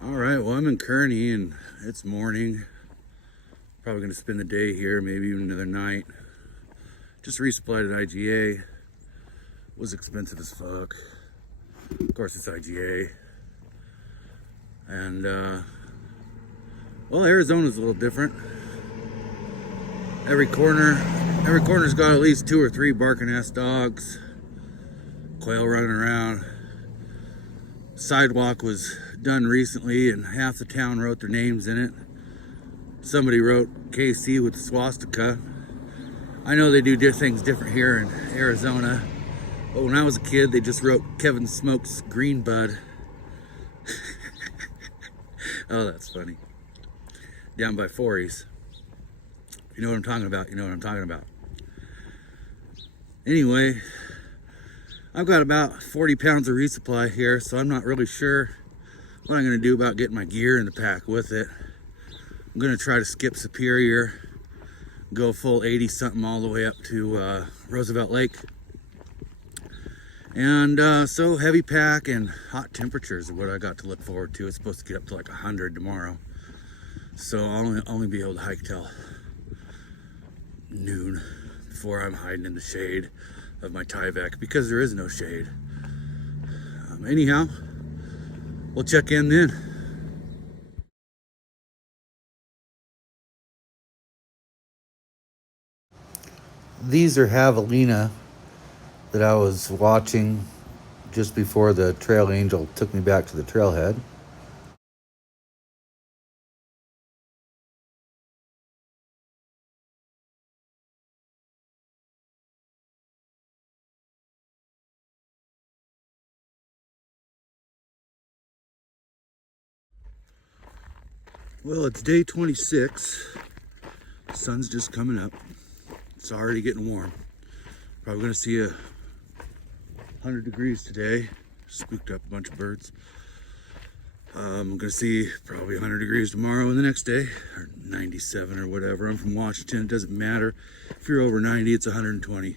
All right, well, I'm in Kearney and it's morning. Probably gonna spend the day here, maybe even another night. Just resupplied at IGA. Was expensive as fuck. Of course, it's IGA. And, well, Arizona's a little different. Every corner's got at least 2 or 3 barking ass dogs. Quail running around. Sidewalk was done recently and half the town wrote their names in it. Somebody wrote KC with the swastika. I know they do things different here in Arizona, but when I was a kid they just wrote Kevin Smokes Green Bud. Oh, that's funny. Down by Forey's. If you know what I'm talking about, you know what I'm talking about. Anyway, I've got about 40 pounds of resupply here, so I'm not really sure what I'm going to do about getting my gear in the pack with it. I'm going to try to skip Superior, go full 80 something all the way up to Roosevelt Lake. And so heavy pack and hot temperatures are what I got to look forward to. It's supposed to get up to like 100 tomorrow. So I'll only be able to hike till noon before I'm hiding in the shade of my Tyvek because there is no shade. Anyhow, we'll check in then. These are javelina that I was watching just before the trail angel took me back to the trailhead. Well, it's day 26. The sun's just coming up. It's already getting warm. Probably gonna see 100 degrees today. Spooked up a bunch of birds. I'm gonna see probably 100 degrees tomorrow and the next day, or 97 or whatever. I'm from Washington, it doesn't matter. If you're over 90, it's 120.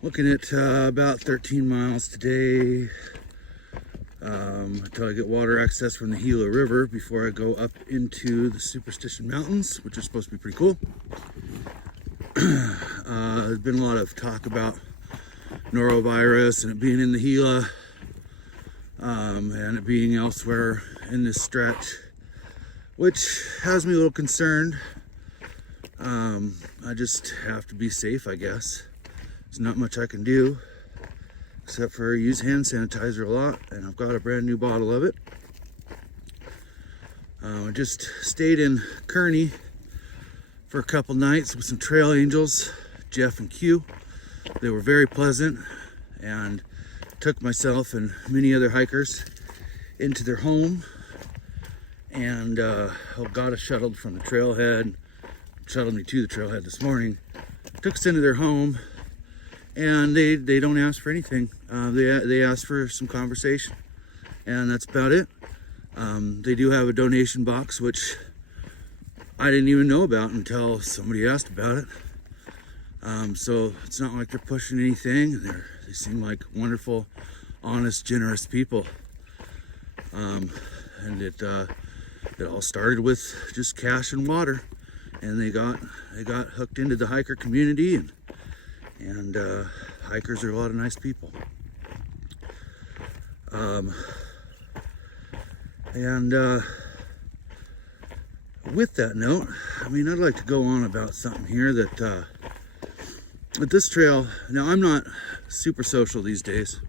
Looking at about 13 miles today, until I get water access from the Gila River before I go up into the Superstition Mountains, which are supposed to be pretty cool. There's been a lot of talk about norovirus and it being in the Gila, and it being elsewhere in this stretch, which has me a little concerned. I just have to be safe, I guess. There's not much I can do except for use hand sanitizer a lot, and I've got a brand new bottle of it. I just stayed in Kearney for a couple nights with some trail angels, Jeff and Q. They were very pleasant and took myself and many other hikers into their home, and got us shuttled from the trailhead, shuttled me to the trailhead this morning, took us into their home, and they don't ask for anything. They ask for some conversation, and that's about it. They do have a donation box, which I didn't even know about until somebody asked about it. So it's not like they're pushing anything. They seem like wonderful, honest, generous people. And it all started with just cash and water, and they got hooked into the hiker community, and hikers are a lot of nice people. With that note, I mean, I'd like to go on about something here that at this trail. Now, I'm not super social these days.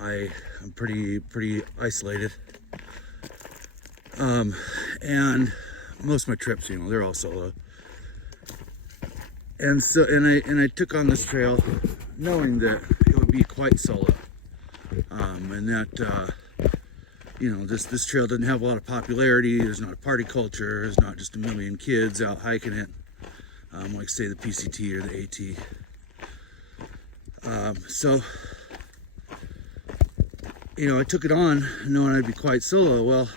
I'm pretty isolated, and most of my trips, they're all solo. And so, and I took on this trail knowing that it would be quite solo, and that this trail doesn't have a lot of popularity. There's not a party culture. There's not just a million kids out hiking it, like say the PCT or the AT. So I took it on knowing I'd be quite solo. Well,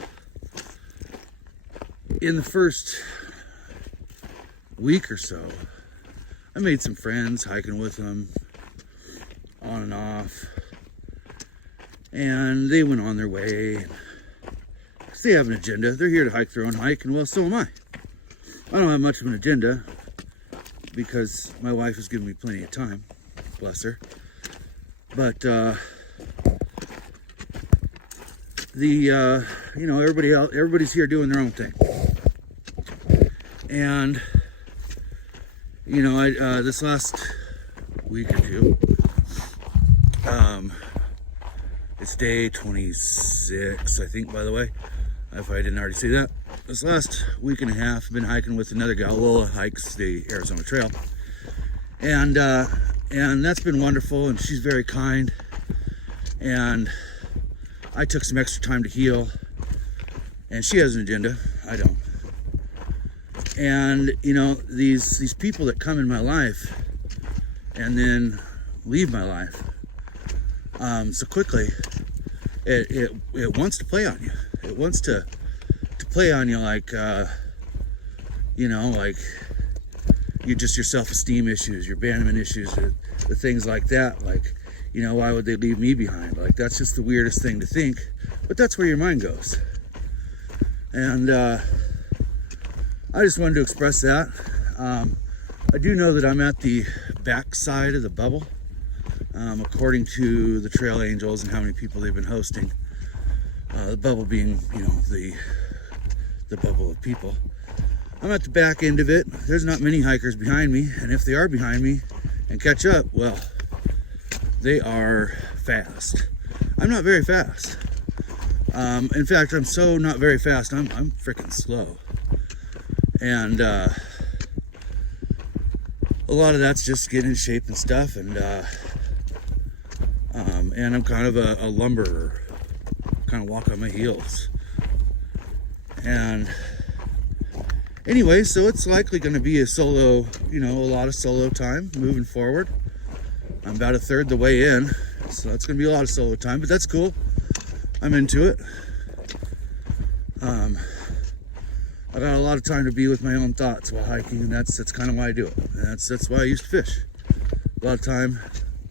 in the first week or so, I made some friends hiking with them on and off. And they went on their way. Because they have an agenda. They're here to hike their own hike, and well, so am I. I don't have much of an agenda because my wife has given me plenty of time, bless her. But everybody's here doing their own thing. And this last week or two, it's day 26, I think, by the way, if I didn't already say that. This last week and a half, I've been hiking with another gal. Lola hikes the Arizona Trail, and that's been wonderful. And she's very kind. And I took some extra time to heal, and she has an agenda. I don't. And these people that come in my life and then leave my life so quickly, it wants to play on you. It wants to play on you like like your self-esteem issues, your abandonment issues, the things like that. Like, why would they leave me behind? Like, that's just the weirdest thing to think, but that's where your mind goes. And I just wanted to express that. I do know that I'm at the back side of the bubble, according to the trail angels and how many people they've been hosting. The bubble being, the bubble of people. I'm at the back end of it. There's not many hikers behind me, and if they are behind me and catch up, well, they are fast. I'm not very fast. In fact, I'm so not very fast, I'm freaking slow. And a lot of that's just getting in shape and stuff, and I'm kind of a lumberer, kind of walk on my heels. And anyway, so it's likely going to be a solo, a lot of solo time moving forward. I'm about a third the way in, so it's going to be a lot of solo time, but that's cool. I'm into it. I got a lot of time to be with my own thoughts while hiking, and that's kind of why I do it. And that's why I used to fish. A lot of time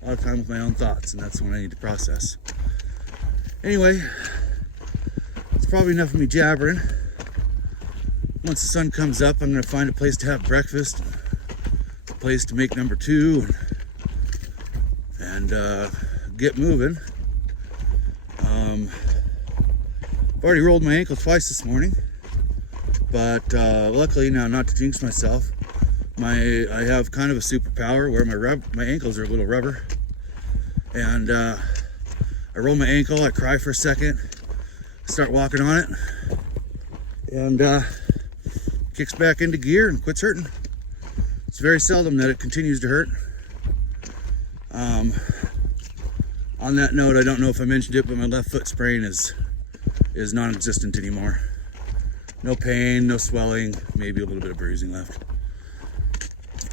with my own thoughts, and that's when I need to process. Anyway, it's probably enough of me jabbering. Once the sun comes up, I'm going to find a place to have breakfast, a place to make number 2, and get moving. I've already rolled my ankle twice this morning, but luckily now, not to jinx myself, I have kind of a superpower where my ankles are a little rubber, and I roll my ankle, I cry for a second, start walking on it, and kicks back into gear and quits hurting. It's very seldom that it continues to hurt. On that note, I don't know if I mentioned it, but my left foot sprain is non-existent anymore. No pain, no swelling, maybe a little bit of bruising left.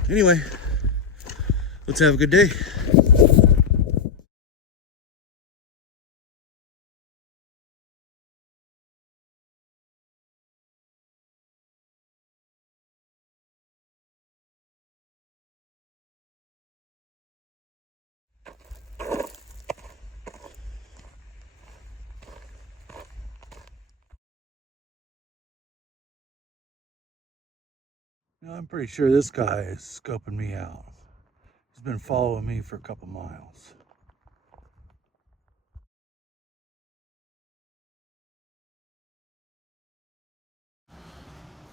Anyway, let's have a good day. Now, I'm pretty sure this guy is scoping me out. He's been following me for a couple miles.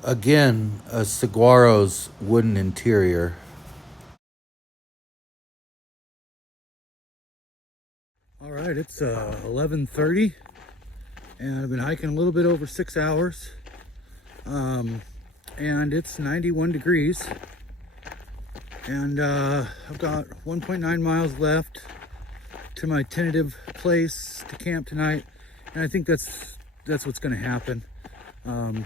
Again, a saguaro's wooden interior. All right, it's 11:30, and I've been hiking a little bit over 6 hours. And it's 91 degrees, and I've got 1.9 miles left to my tentative place to camp tonight, and I think that's what's going to happen.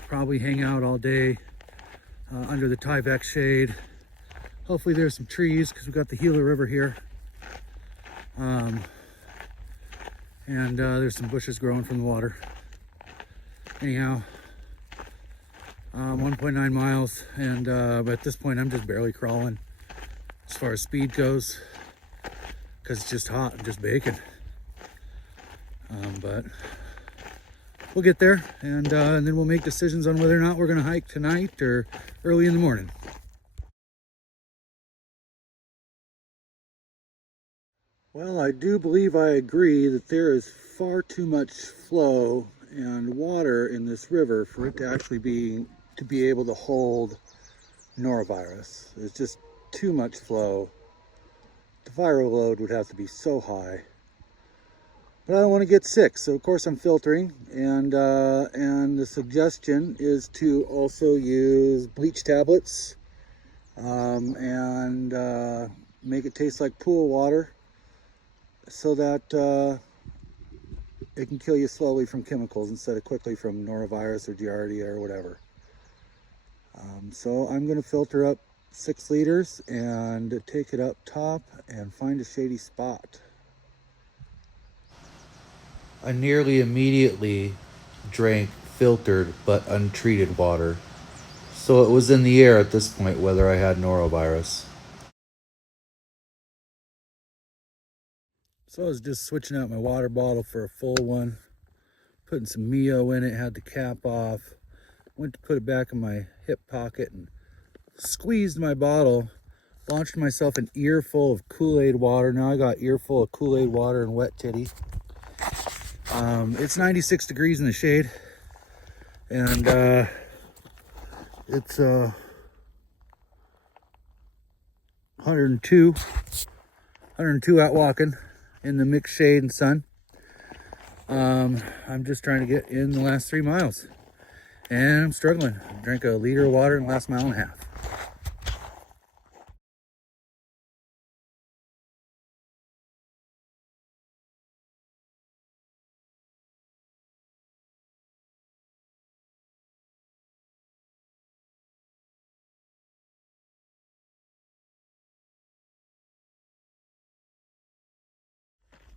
Probably hang out all day under the Tyvek shade. Hopefully there's some trees because we've got the Gila River here, and there's some bushes growing from the water. Anyhow, 1.9 miles, and but at this point I'm just barely crawling as far as speed goes because it's just hot and just baking. But we'll get there, and then we'll make decisions on whether or not we're going to hike tonight or early in the morning. Well, I do believe I agree that there is far too much flow and water in this river for it to actually be able to hold norovirus. There's just too much flow. The viral load would have to be so high. But I don't want to get sick, so of course I'm filtering, and the suggestion is to also use bleach tablets and make it taste like pool water, so that it can kill you slowly from chemicals instead of quickly from norovirus or giardia or whatever. So I'm going to filter up 6 liters and take it up top and find a shady spot. I nearly immediately drank filtered but untreated water, so it was in the air at this point whether I had norovirus. So I was just switching out my water bottle for a full one, putting some Mio in it, had the cap off, went to put it back in my hip pocket and squeezed my bottle, launched myself an earful of Kool-Aid water. Now I got earful of Kool-Aid water and wet titty. It's 96 degrees in the shade, and it's 102 out walking in the mixed shade and sun. I'm just trying to get in the last 3 miles, and I'm struggling. I drank a liter of water in the last mile and a half.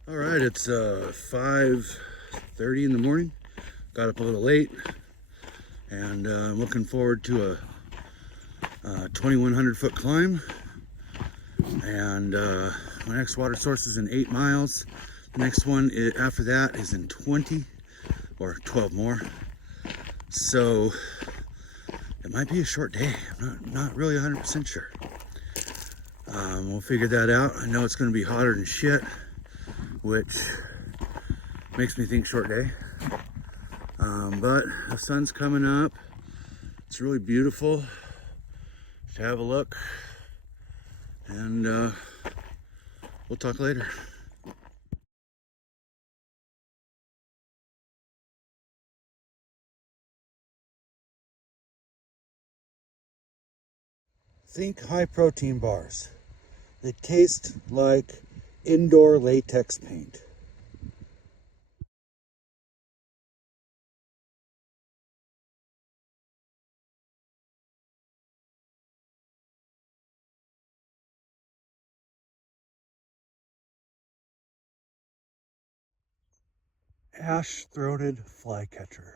All right, it's 5:30 in the morning. Got up a little late, and I'm looking forward to a 2,100 foot climb. And my next water source is in 8 miles. The next one after that is in 20 or 12 more. So it might be a short day. I'm not really 100% sure. We'll figure that out. I know it's going to be hotter than shit, which makes me think short day. But the sun's coming up. It's really beautiful. Just have a look, and we'll talk later. Think high protein bars. They taste like indoor latex paint. Ash-throated flycatcher.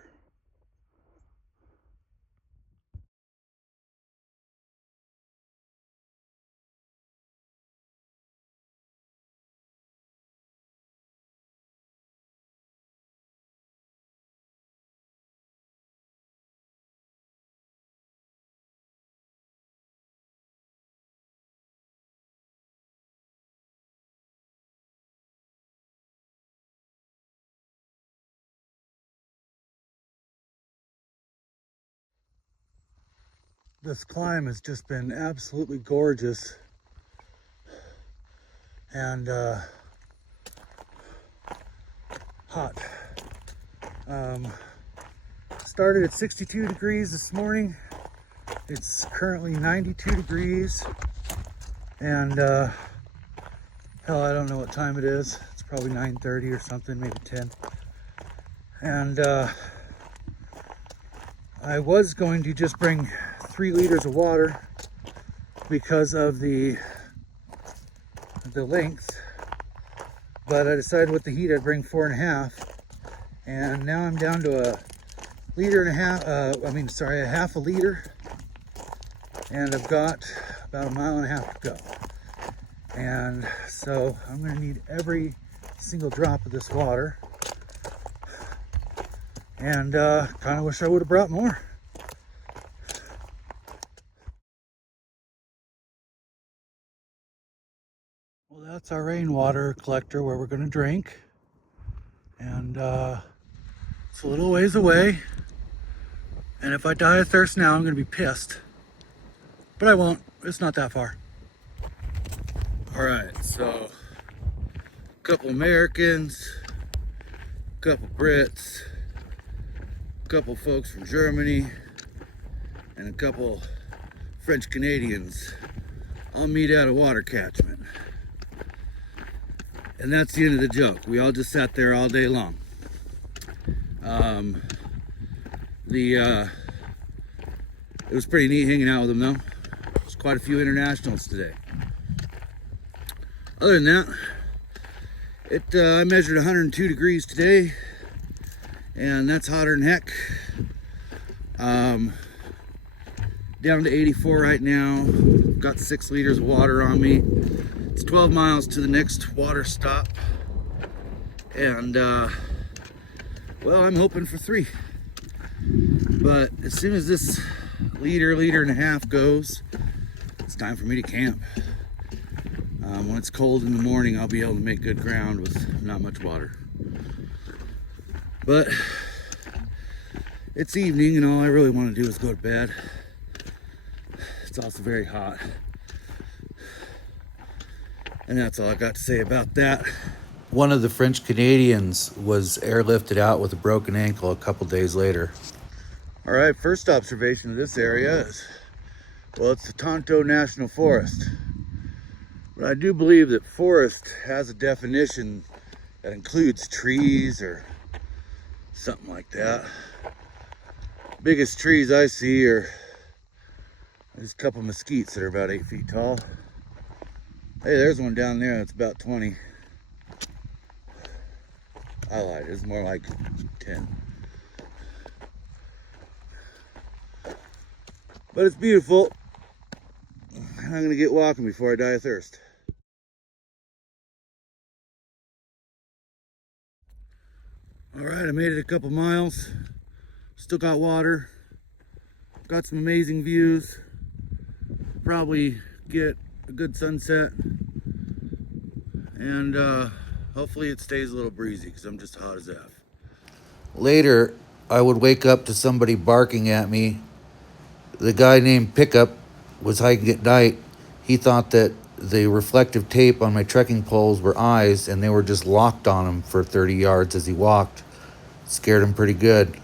This climb has just been absolutely gorgeous, and hot. Started at 62 degrees this morning. It's currently 92 degrees, and hell, I don't know what time it is. It's probably 9:30 or something, maybe 10. And I was going to just bring 3 liters of water because of the length, but I decided with the heat I'd bring 4.5, and now I'm down to a liter and a half. A half a liter, and I've got about 1.5 miles to go. And so I'm going to need every single drop of this water. And kind of wish I would have brought more. Well, that's our rainwater collector where we're going to drink. And it's a little ways away. And if I die of thirst now, I'm going to be pissed. But I won't. It's not that far. All right, so a couple Americans, a couple Brits, a couple folks from Germany, and a couple French Canadians all meet at a water catchment. And that's the end of the joke. We all just sat there all day long. It was pretty neat hanging out with them though. There's quite a few internationals today. Other than that, I measured 102 degrees today, and that's hotter than heck. Down to 84 right now. Got 6 liters of water on me. It's 12 miles to the next water stop, and well, I'm hoping for 3. But as soon as this liter and a half goes, it's time for me to camp. When it's cold in the morning, I'll be able to make good ground with not much water. But it's evening, and all I really want to do is go to bed. It's also very hot. And that's all I got to say about that. One of the French Canadians was airlifted out with a broken ankle a couple days later. All right, first observation of this area is, well, it's the Tonto National Forest. But I do believe that forest has a definition that includes trees or something like that. Biggest trees I see are there's a couple mesquites that are about 8 feet tall. Hey, there's one down there that's about 20. I lied, it's more like 10. But it's beautiful. I'm gonna get walking before I die of thirst. All right, I made it a couple miles. Still got water. Got some amazing views. Probably get a good sunset. And hopefully it stays a little breezy because I'm just hot as F. Later, I would wake up to somebody barking at me. The guy named Pickup was hiking at night. He thought that the reflective tape on my trekking poles were eyes, and they were just locked on him for 30 yards as he walked. Scared him pretty good.